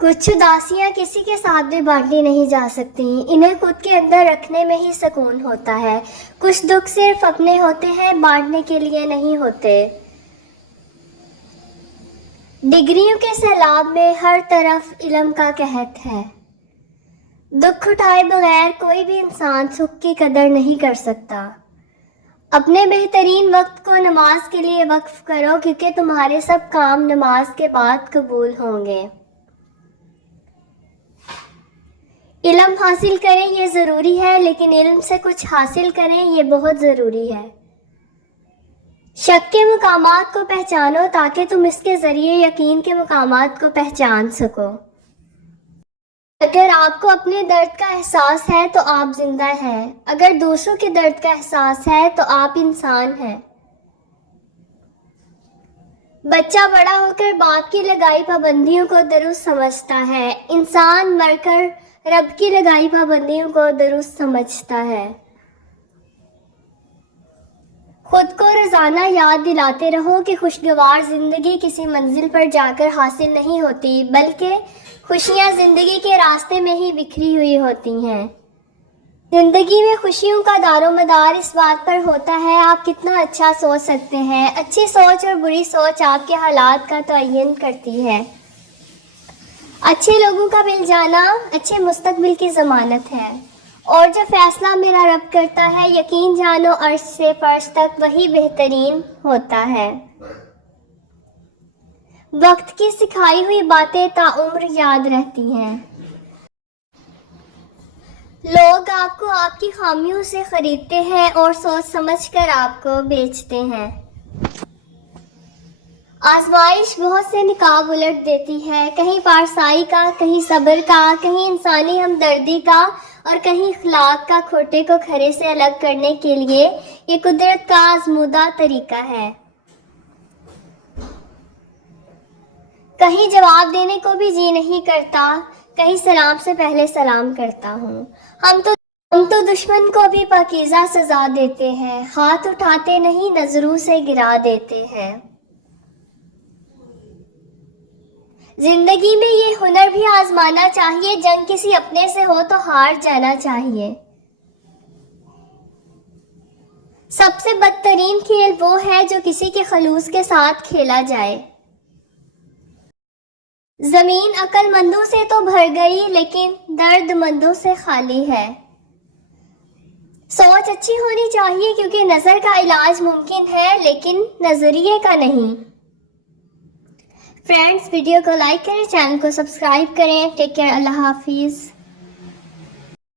کچھ اداسیاں کسی کے ساتھ بھی بانٹی نہیں جا سکتی، انہیں خود کے اندر رکھنے میں ہی سکون ہوتا ہے۔ کچھ دکھ صرف اپنے ہوتے ہیں، بانٹنے کے لیے نہیں ہوتے۔ ڈگریوں کے سیلاب میں ہر طرف علم کا قحط ہے۔ دکھ اٹھائے بغیر کوئی بھی انسان سکھ کی قدر نہیں کر سکتا۔ اپنے بہترین وقت کو نماز کے لیے وقف کرو، کیونکہ تمہارے سب کام نماز کے بعد قبول ہوں گے۔ علم حاصل کریں یہ ضروری ہے، لیکن علم سے کچھ حاصل کریں یہ بہت ضروری ہے۔ شک کے مقامات کو پہچانو تاکہ تم اس کے ذریعے یقین کے مقامات کو پہچان سکو۔ اگر آپ کو اپنے درد کا احساس ہے تو آپ زندہ ہیں، اگر دوسروں کے درد کا احساس ہے تو آپ انسان ہیں۔ بچہ بڑا ہو کر باپ کی لگائی پابندیوں کو درست سمجھتا ہے، انسان مر کر رب کی لگائی پابندیوں کو درست سمجھتا ہے۔ خود کو روزانہ یاد دلاتے رہو کہ خوشگوار زندگی کسی منزل پر جا کر حاصل نہیں ہوتی، بلکہ خوشیاں زندگی کے راستے میں ہی بکھری ہوئی ہوتی ہیں۔ زندگی میں خوشیوں کا دار و مدار اس بات پر ہوتا ہے آپ کتنا اچھا سوچ سکتے ہیں۔ اچھی سوچ اور بری سوچ آپ کے حالات کا تعین کرتی ہے۔ اچھے لوگوں کا مل جانا اچھے مستقبل کی ضمانت ہے، اور جو فیصلہ میرا رب کرتا ہے یقین جانو عرش سے فرش تک وہی بہترین ہوتا ہے۔ وقت کی سکھائی ہوئی باتیں تاعمر یاد رہتی ہیں۔ لوگ آپ کو آپ کی خامیوں سے خریدتے ہیں اور سوچ سمجھ کر آپ کو بیچتے ہیں۔ آزمائش بہت سے نقاب الٹ دیتی ہے، کہیں پارسائی کا، کہیں صبر کا، کہیں انسانی ہمدردی کا، اور کہیں اخلاق کا کھوٹے کو کھرے سے الگ کرنے کے لیے یہ قدرت کا آزمودہ طریقہ ہے۔ کہیں جواب دینے کو بھی جی نہیں کرتا، کہیں سلام سے پہلے سلام کرتا ہوں۔ ہم تو دشمن کو بھی پاکیزہ سزا دیتے ہیں، ہاتھ اٹھاتے نہیں نظروں سے گرا دیتے ہیں۔ زندگی میں یہ ہنر بھی آزمانا چاہیے، جنگ کسی اپنے سے ہو تو ہار جانا چاہیے۔ سب سے بدترین کھیل وہ ہے جو کسی کے خلوص کے ساتھ کھیلا جائے۔ زمین عقل مندوں سے تو بھر گئی لیکن درد مندوں سے خالی ہے۔ سوچ اچھی ہونی چاہیے کیونکہ نظر کا علاج ممکن ہے لیکن نظریے کا نہیں۔ فرینڈز، ویڈیو کو لائک کریں، چینل کو سبسکرائب کریں۔ ٹیک کیئر، اللہ حافظ۔